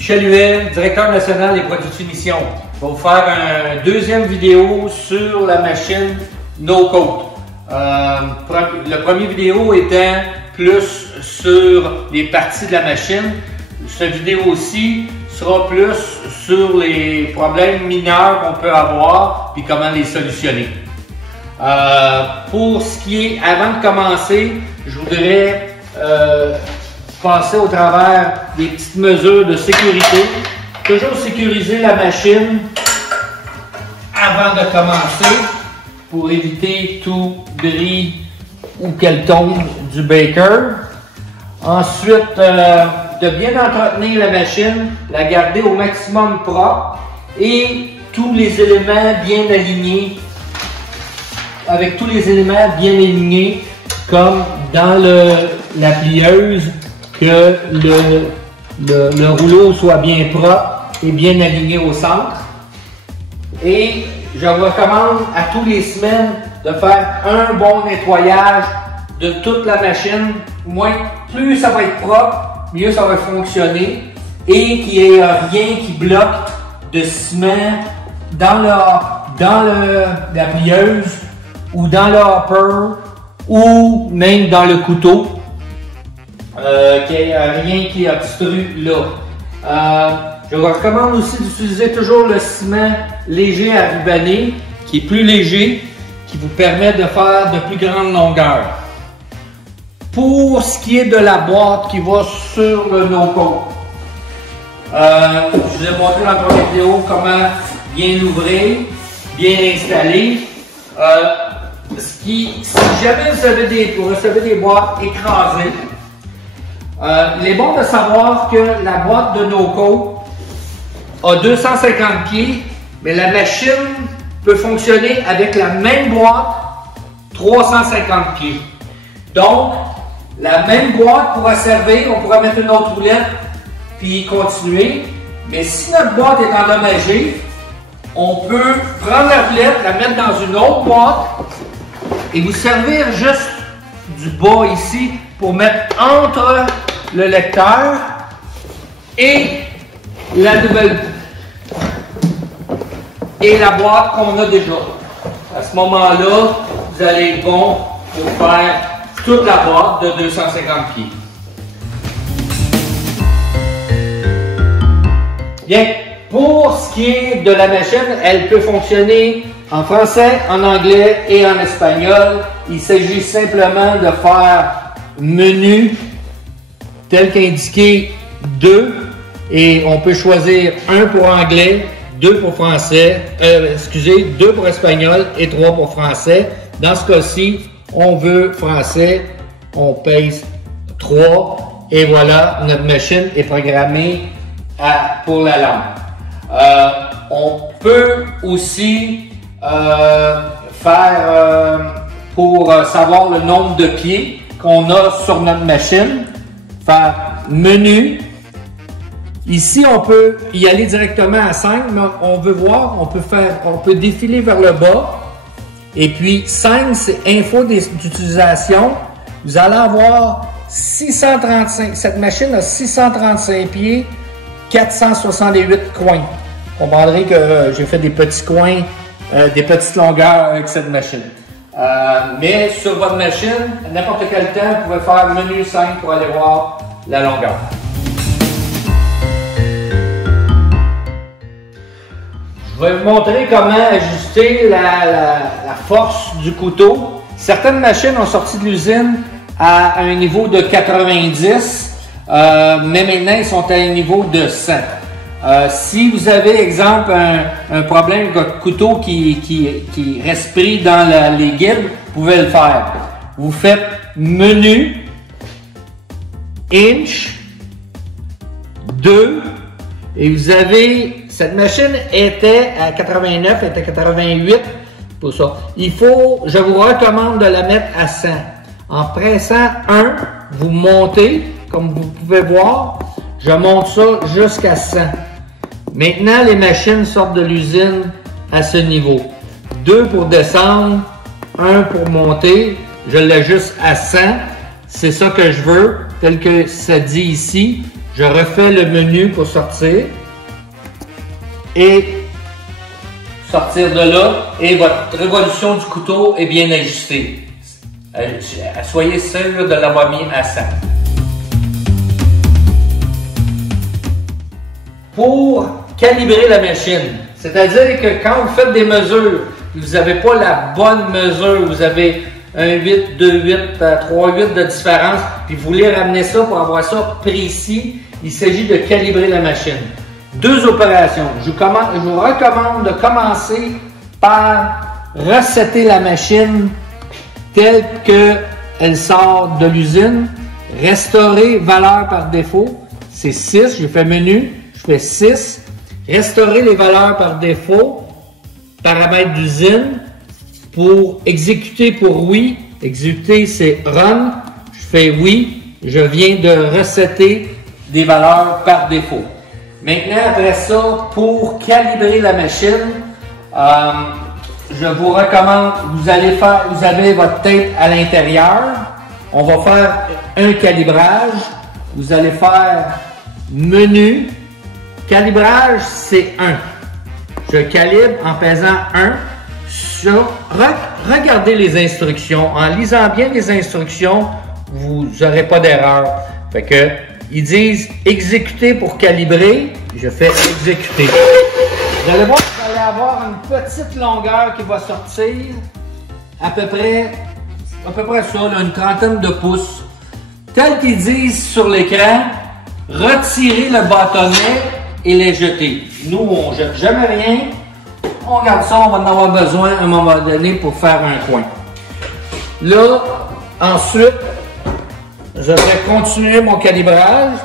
Michel Huet, directeur national des produits de finition. Je vais vous faire une deuxième vidéo sur la machine No-Coat. Le premier vidéo étant plus sur les parties de la machine. Cette vidéo aussi sera plus sur les problèmes mineurs qu'on peut avoir et comment les solutionner. Pour ce qui est, avant de commencer, je voudrais passer au travers des petites mesures de sécurité. Toujours sécuriser la machine avant de commencer pour éviter tout bris ou qu'elle tombe du baker. Ensuite, de bien entretenir la machine, la garder au maximum propre et tous les éléments bien alignés, avec tous les éléments bien alignés, comme dans la plieuse, que le rouleau soit bien propre et bien aligné au centre. Et je recommande à tous les semaines de faire un bon nettoyage de toute la machine. Moins, plus ça va être propre, mieux ça va fonctionner, et qu'il n'y ait rien qui bloque de ciment dans la plieuse ou dans le hopper ou même dans le couteau. Qu'il n'y ait rien qui obstrue là. Je vous recommande aussi d'utiliser toujours le ciment léger à rubaner, qui est plus léger, qui vous permet de faire de plus grandes longueurs. Pour ce qui est de la boîte qui va sur le No-Coat, je vous ai montré dans la première vidéo comment bien l'ouvrir, bien l'installer. Si jamais vous recevez des boîtes écrasées, il est bon de savoir que la boîte de No-Coat a 250 pieds, mais la machine peut fonctionner avec la même boîte 350 pieds. Donc, la même boîte pourra servir, on pourra mettre une autre roulette puis continuer. Mais si notre boîte est endommagée, on peut prendre la roulette, la mettre dans une autre boîte et vous servir juste du bas ici pour mettre entre le lecteur et la nouvelle et la boîte qu'on a déjà. À ce moment-là, vous allez être bon pour faire toute la boîte de 250 pieds. Bien, pour ce qui est de la machine, elle peut fonctionner en français, en anglais et en espagnol. Il s'agit simplement de faire menu tel qu'indiqué 2 et on peut choisir 1 pour anglais, 2 pour français, 2 pour espagnol et 3 pour français. Dans ce cas-ci, on veut français, on pèse 3 et voilà, notre machine est programmée pour la langue. On peut aussi faire, pour savoir le nombre de pieds qu'on a sur notre machine, faire menu. Ici, on peut y aller directement à 5, mais on veut voir, on peut défiler vers le bas. Et puis 5, c'est info d'utilisation. Vous allez avoir 635, cette machine a 635 pieds, 468 coins. Vous comprendrez que j'ai fait des petits coins, des petites longueurs avec cette machine. Mais sur votre machine, à n'importe quel temps, vous pouvez faire menu 5 pour aller voir la longueur. Je vais vous montrer comment ajuster la force du couteau. Certaines machines ont sorti de l'usine à un niveau de 90, mais maintenant ils sont à un niveau de 100. Si vous avez, exemple, un problème avec votre couteau qui reste pris dans les guides, vous pouvez le faire. Vous faites menu, inch, 2, et vous avez... Cette machine était à 89, était à 88 pour ça. Je vous recommande de la mettre à 100. En pressant 1, vous montez, comme vous pouvez voir. Je monte ça jusqu'à 100. Maintenant, les machines sortent de l'usine à ce niveau. 2 pour descendre, 1 pour monter. Je l'ajuste à 100. C'est ça que je veux, tel que ça dit ici. Je refais le menu pour sortir et sortir de là et votre révolution du couteau est bien ajustée. Soyez sûr de l'avoir mis à 100. Pour calibrer la machine, c'est-à-dire que quand vous faites des mesures, vous n'avez pas la bonne mesure, vous avez 1 8, 2 8, 3 8 de différence, puis vous voulez ramener ça pour avoir ça précis, il s'agit de calibrer la machine. 2 opérations. Je vous recommande de commencer par resetter la machine telle qu'elle sort de l'usine. Restaurer valeur par défaut, c'est 6. J'ai fait menu, je fais 6. Restaurer les valeurs par défaut, paramètres d'usine, pour exécuter pour oui. Exécuter, c'est run. Je fais oui. Je viens de resetter des valeurs par défaut. Maintenant, après ça, pour calibrer la machine, je vous recommande, vous avez votre tape à l'intérieur. On va faire un calibrage. Vous allez faire menu. Calibrage, c'est 1. Je calibre en pesant 1. Regardez les instructions. En lisant bien les instructions, vous n'aurez pas d'erreur. Fait que, ils disent exécuter pour calibrer. Je fais exécuter. Vous allez voir que vous allez avoir une petite longueur qui va sortir. À peu près ça, là, une trentaine de pouces. Tel qu'ils disent sur l'écran, retirez le bâtonnet et les jeter. Nous, on ne jette jamais rien. On regarde ça, on va en avoir besoin à un moment donné pour faire un coin. Là, ensuite, je vais continuer mon calibrage.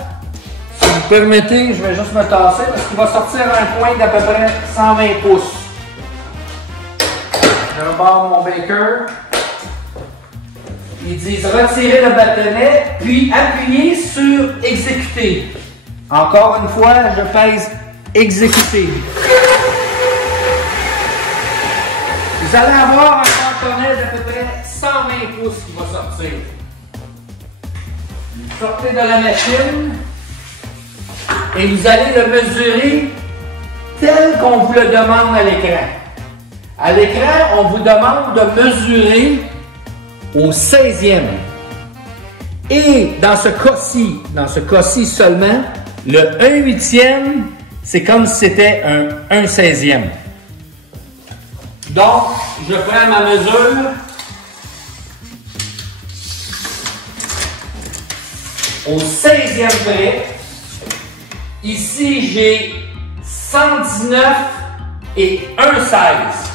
Si vous permettez, je vais juste me tasser parce qu'il va sortir un coin d'à peu près 120 pouces. Je rebarre mon beaker. Ils disent retirer le bâtonnet, puis appuyer sur exécuter. Encore une fois, je pèse exécuter. Vous allez avoir un bâtonnet d'à peu près 120 pouces qui va sortir. Vous sortez de la machine et vous allez le mesurer tel qu'on vous le demande à l'écran. À l'écran, on vous demande de mesurer au 16e. Et dans ce cas-ci seulement, le 1/8e, c'est comme si c'était un 1/16e. Donc, je prends ma mesure. Au 16e près. Ici, j'ai 119 et 1/16.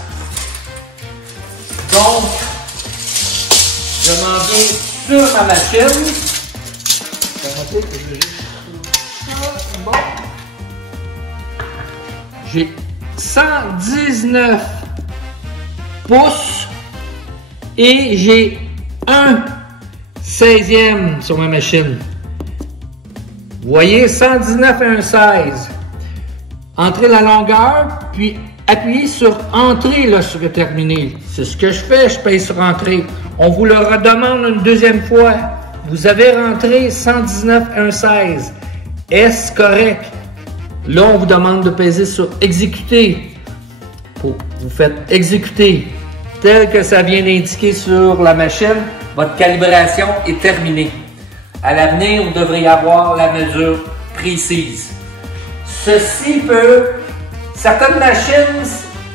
Donc, je m'en viens sur ma machine. Bon. J'ai 119 pouces et j'ai 1/16e sur ma machine. Vous voyez, 119 et 1/16. Entrez la longueur, puis appuyez sur Entrée lorsque terminé. C'est ce que je fais, je paye sur Entrée. On vous le redemande une deuxième fois. Vous avez rentré 119 et 1/16. Est-ce correct? Là, on vous demande de peser sur Exécuter. Vous faites Exécuter. Tel que ça vient d'indiquer sur la machine, votre calibration est terminée. À l'avenir, vous devriez avoir la mesure précise. Ceci peut... Certaines machines,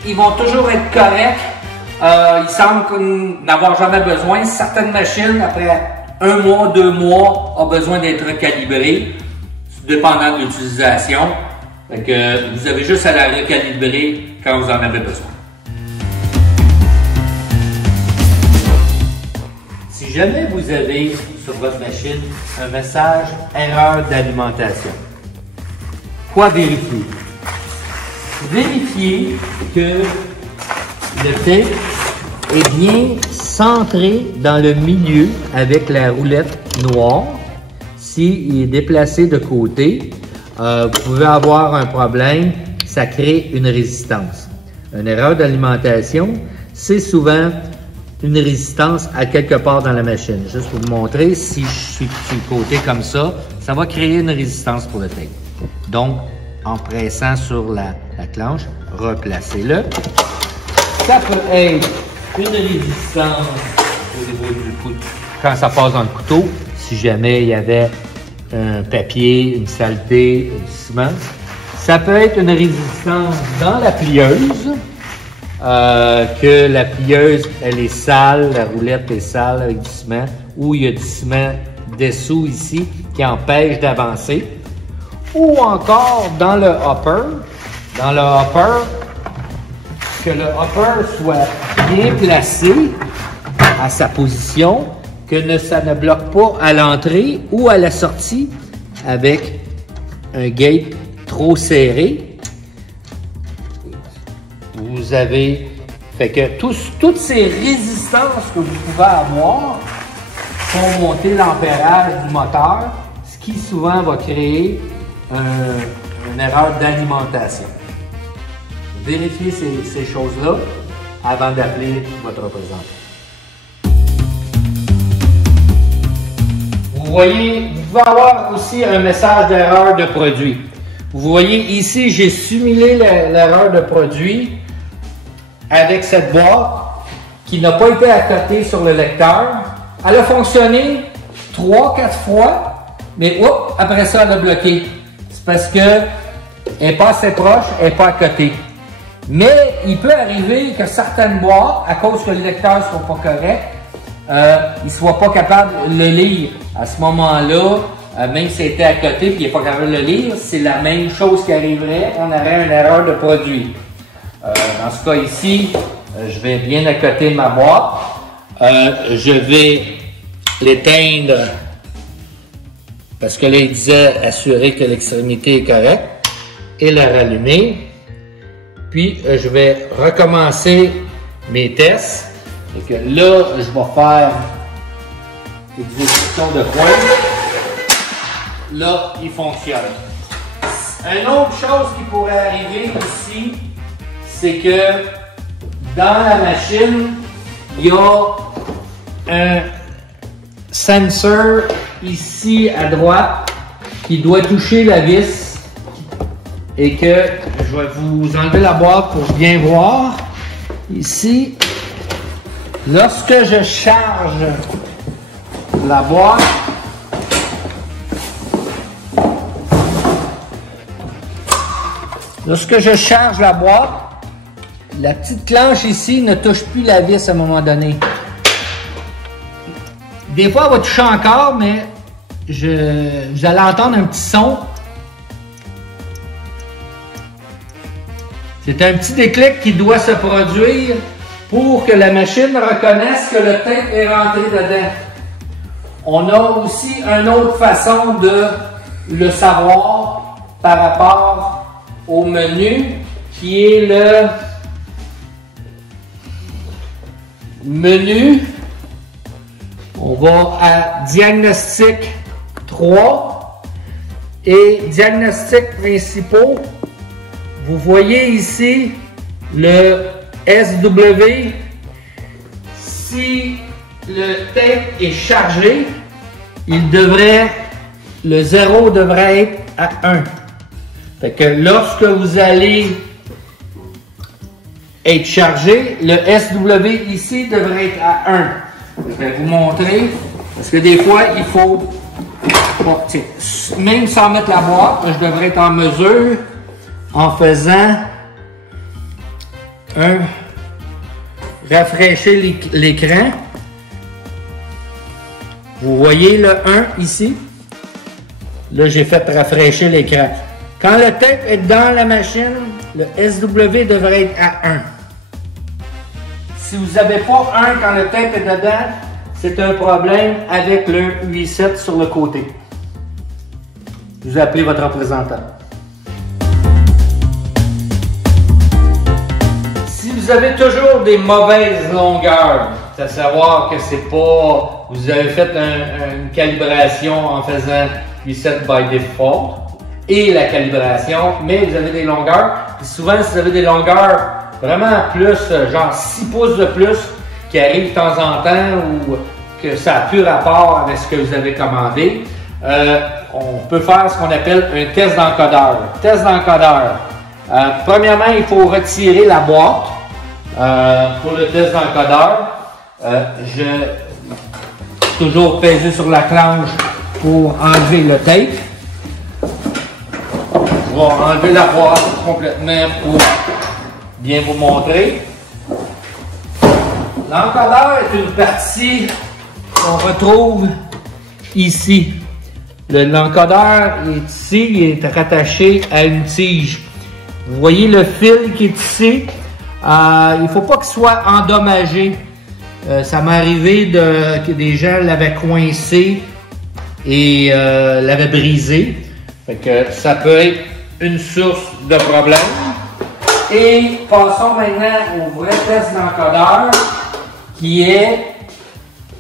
ils vont toujours être corrects. Il semble n'avoir jamais besoin. Certaines machines, après 1 mois, 2 mois, ont besoin d'être recalibrées, dépendant de l'utilisation. Vous avez juste à la recalibrer quand vous en avez besoin. Si jamais vous avez sur votre machine un message « Erreur d'alimentation », quoi vérifier? Vérifiez que le tape est bien centré dans le milieu avec la roulette noire. S'il est déplacé de côté, vous pouvez avoir un problème, ça crée une résistance. Une erreur d'alimentation, c'est souvent une résistance à quelque part dans la machine. Juste pour vous montrer, si je suis sur le côté comme ça, ça va créer une résistance pour le tape. Donc, en pressant sur la clenche, replacez-le. Ça peut être une résistance au niveau du couteau, quand ça passe dans le couteau, si jamais il y avait un papier, une saleté, du ciment. Ça peut être une résistance dans la plieuse, que la plieuse, elle est sale, la roulette est sale avec du ciment, ou il y a du ciment dessous ici qui empêche d'avancer. Ou encore dans le hopper, que le hopper soit bien placé à sa position, que ça ne bloque pas à l'entrée ou à la sortie avec un gate trop serré. Vous avez fait que toutes ces résistances que vous pouvez avoir font monter l'ampérage du moteur, ce qui souvent va créer une erreur d'alimentation. Vérifiez ces choses-là avant d'appeler votre représentant. Vous voyez, vous pouvez avoir aussi un message d'erreur de produit. Vous voyez ici, j'ai simulé l'erreur de produit avec cette boîte qui n'a pas été accotée sur le lecteur. Elle a fonctionné 3-4 fois, mais après ça, elle a bloqué. C'est parce qu'elle n'est pas assez proche, elle n'est pas accotée. Mais il peut arriver que certaines boîtes, à cause que le lecteur ne soit pas correct, il ne soit pas capable de le lire. À ce moment-là, même si c'était à côté et il n'est pas capable de le lire, c'est la même chose qui arriverait, on aurait une erreur de produit. Dans ce cas ici, je vais bien accoter ma boîte. Je vais l'éteindre parce que là, il disait assurer que l'extrémité est correcte et la rallumer. Puis, je vais recommencer mes tests. Et que là, je vais faire exécution de pointe. Là, il fonctionne. Une autre chose qui pourrait arriver ici, c'est que dans la machine, il y a un sensor ici à droite qui doit toucher la vis et que je vais vous enlever la boîte pour bien voir. Ici, lorsque je charge la boîte, la petite clenche ici ne touche plus la vis à un moment donné. Des fois, elle va toucher encore, mais vous allez entendre un petit son. C'est un petit déclic qui doit se produire pour que la machine reconnaisse que le tape est rentré dedans. On a aussi une autre façon de le savoir par rapport au menu qui est le menu. On va à diagnostic 3 et diagnostics principaux. Vous voyez ici le SW. Si le tape est chargé, le 0 devrait être à 1. Fait que lorsque vous allez être chargé, le SW ici devrait être à 1. Je vais vous montrer, parce que des fois, il faut, même sans mettre la boîte, je devrais être en mesure, en faisant rafraîchir l'écran. Vous voyez le 1 ici? Là, j'ai fait rafraîchir l'écran. Quand le tape est dans la machine, le SW devrait être à 1. Si vous n'avez pas 1 quand le tape est dedans, c'est un problème avec le 8.7 sur le côté. Vous appelez votre représentant. Si vous avez toujours des mauvaises longueurs, c'est à savoir que c'est pas, vous avez fait une calibration en faisant 8.7 by default et la calibration, mais vous avez des longueurs. Et souvent, si vous avez des longueurs vraiment plus, genre 6 pouces de plus, qui arrivent de temps en temps ou que ça n'a plus rapport avec ce que vous avez commandé, on peut faire ce qu'on appelle un test d'encodeur. Test d'encodeur. Premièrement, il faut retirer la boîte pour le test d'encodeur. Je toujours peser sur la clenche pour enlever le tape. Je vais enlever la boîte complètement pour bien vous montrer. L'encodeur est une partie qu'on retrouve ici. L'encodeur est ici, il est rattaché à une tige. Vous voyez le fil qui est ici. Il ne faut pas qu'il soit endommagé. Ça m'est arrivé que des gens l'avaient coincé et l'avaient brisé. Fait que ça peut être une source de problème. Et passons maintenant au vrai test d'encodeur qui est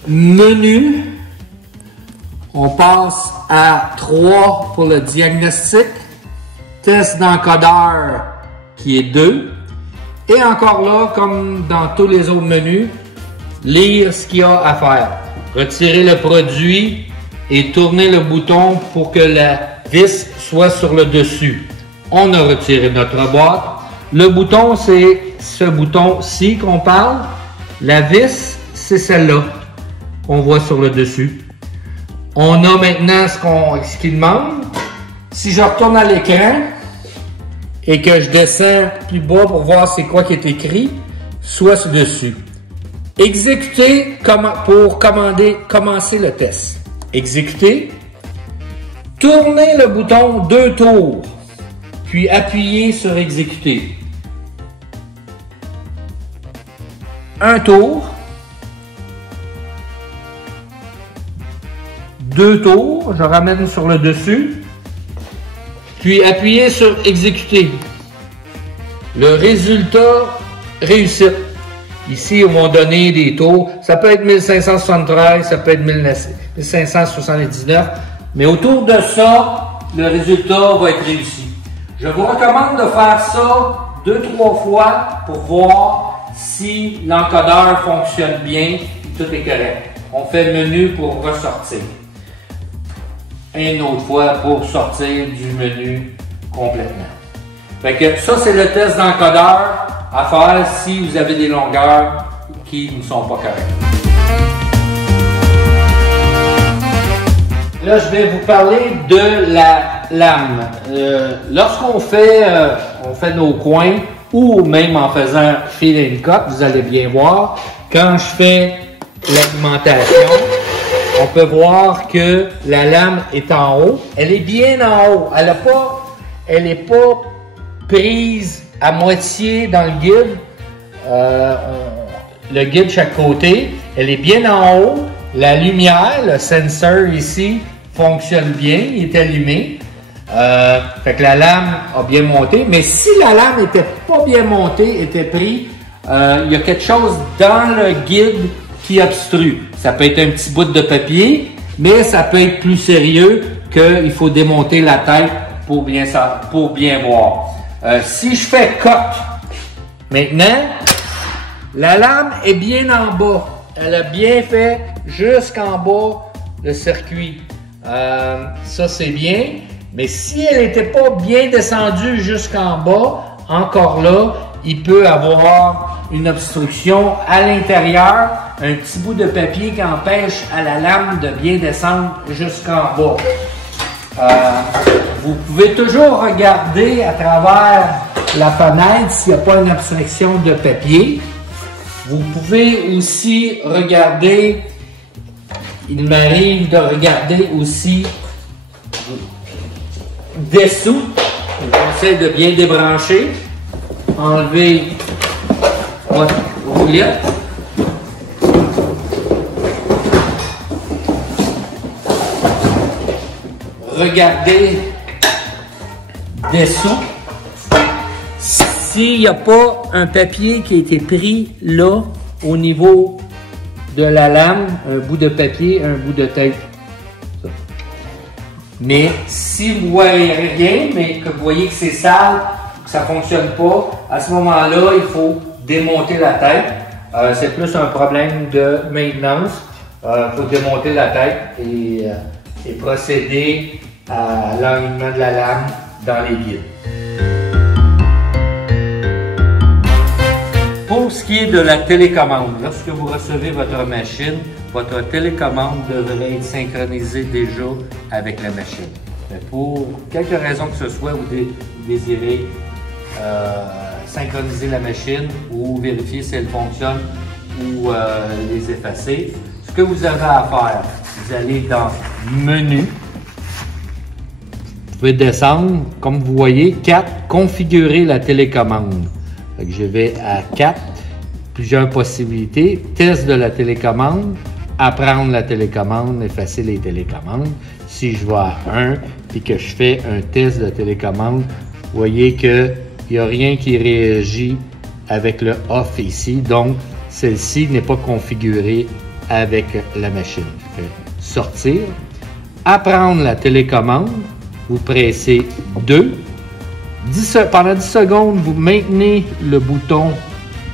menu. On passe à 3 pour le diagnostic. Test d'encodeur qui est 2. Et encore là, comme dans tous les autres menus, lire ce qu'il y a à faire. Retirer le produit et tourner le bouton pour que la vis soit sur le dessus. On a retiré notre boîte. Le bouton, c'est ce bouton-ci qu'on parle. La vis, c'est celle-là qu'on voit sur le dessus. On a maintenant ce qu'il demande. Si je retourne à l'écran et que je descends plus bas pour voir c'est quoi qui est écrit, soit ce dessus. Exécuter pour commencer le test. Exécuter. Tournez le bouton 2 tours, puis appuyez sur exécuter. Un tour. 2 tours, je ramène sur le dessus, puis appuyez sur exécuter. Le résultat réussit. Ici, on va donner des tours. Ça peut être 1573, ça peut être 1579, mais autour de ça, le résultat va être réussi. Je vous recommande de faire ça 2-3 fois pour voir si l'encodeur fonctionne bien et tout est correct. On fait le menu pour ressortir. Une autre fois pour sortir du menu complètement. Fait que ça, c'est le test d'encodeur à faire si vous avez des longueurs qui ne sont pas correctes. Là, je vais vous parler de la lame. Lorsqu'on fait nos coins ou même en faisant fill and cut, vous allez bien voir, quand je fais l'alimentation, on peut voir que la lame est en haut. Elle est bien en haut. Elle n'est pas prise à moitié dans le guide. Le guide chaque côté. Elle est bien en haut. La lumière, le sensor ici, fonctionne bien. Il est allumé. Fait que la lame a bien monté. Mais si la lame n'était pas bien montée, était prise, il y a quelque chose dans le guide qui obstrue. Ça peut être un petit bout de papier, mais ça peut être plus sérieux qu'il faut démonter la tête pour bien voir. Si je fais cut, maintenant, la lame est bien en bas. Elle a bien fait jusqu'en bas le circuit. Ça, c'est bien. Mais si elle n'était pas bien descendue jusqu'en bas, encore là, il peut avoir une obstruction à l'intérieur, un petit bout de papier qui empêche à la lame de bien descendre jusqu'en bas. Vous pouvez toujours regarder à travers la fenêtre s'il n'y a pas une obstruction de papier. Vous pouvez aussi regarder, il m'arrive de regarder aussi dessous. J'essaie de bien débrancher, enlever votre roulette. Regardez dessous. S'il n'y a pas un papier qui a été pris là, au niveau de la lame, un bout de papier, un bout de tape. Mais si vous ne voyez rien, mais que vous voyez que c'est sale, que ça ne fonctionne pas, à ce moment-là, il faut démonter la tête. C'est plus un problème de maintenance. Il faut démonter la tête et et procéder à l'alignement de la lame dans les guides. Pour ce qui est de la télécommande, lorsque vous recevez votre machine, votre télécommande devrait être synchronisée déjà avec la machine. Mais pour quelque raison que ce soit, vous désirez synchroniser la machine ou vérifier si elle fonctionne ou les effacer, ce que vous avez à faire, vous allez dans Menu, vous pouvez descendre, comme vous voyez, 4, configurer la télécommande. Donc, je vais à 4, plusieurs possibilités, test de la télécommande, apprendre la télécommande, effacer les télécommandes. Si je vais à 1 et que je fais un test de télécommande, vous voyez qu'il n'y a rien qui réagit avec le off ici, donc celle-ci n'est pas configurée avec la machine. Je fais sortir, apprendre la télécommande, vous pressez 2. Pendant 10 secondes, vous maintenez le bouton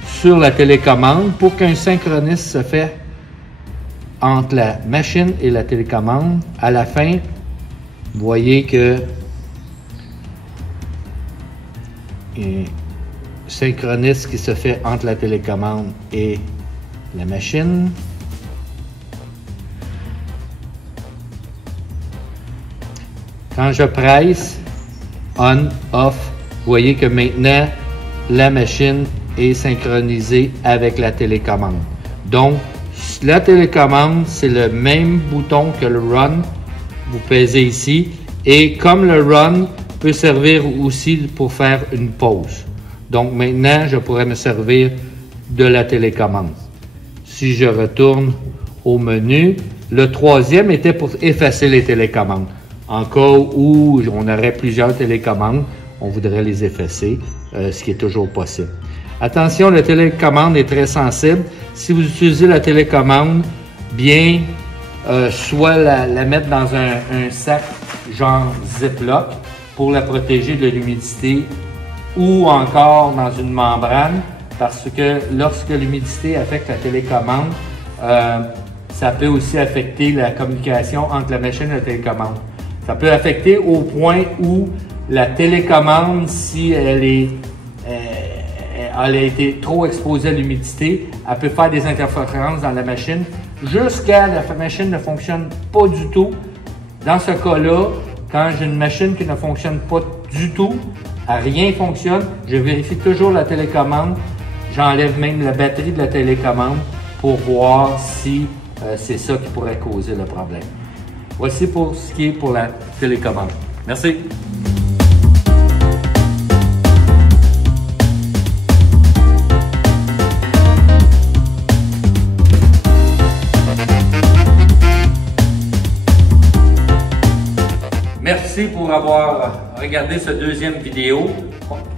sur la télécommande pour qu'un synchronisme se fait entre la machine et la télécommande. À la fin, vous voyez que un synchronisme qui se fait entre la télécommande et la machine. Quand je presse on, off, vous voyez que maintenant la machine est synchronisée avec la télécommande. Donc, la télécommande, c'est le même bouton que le run. Vous pèsez ici. Et comme le run peut servir aussi pour faire une pause. Donc maintenant, je pourrais me servir de la télécommande. Si je retourne au menu, le troisième était pour effacer les télécommandes. En cas où on aurait plusieurs télécommandes, on voudrait les effacer, ce qui est toujours possible. Attention, la télécommande est très sensible. Si vous utilisez la télécommande, bien, soit la mettre dans un sac genre Ziploc pour la protéger de l'humidité ou encore dans une membrane parce que lorsque l'humidité affecte la télécommande, ça peut aussi affecter la communication entre la machine et la télécommande. Ça peut affecter au point où la télécommande, si elle a été trop exposée à l'humidité, elle peut faire des interférences dans la machine jusqu'à la machine ne fonctionne pas du tout. Dans ce cas-là, quand j'ai une machine qui ne fonctionne pas du tout, rien fonctionne, je vérifie toujours la télécommande. J'enlève même la batterie de la télécommande pour voir si c'est ça qui pourrait causer le problème. Voici pour ce qui est pour la télécommande. Merci. Merci pour avoir regardé cette deuxième vidéo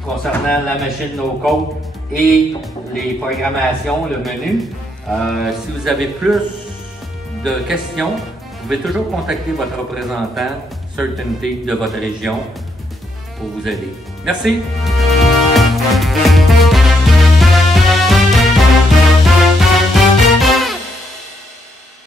concernant la machine no-code et les programmations, le menu. Si vous avez plus de questions, vous pouvez toujours contacter votre représentant Certainty de votre région pour vous aider. Merci!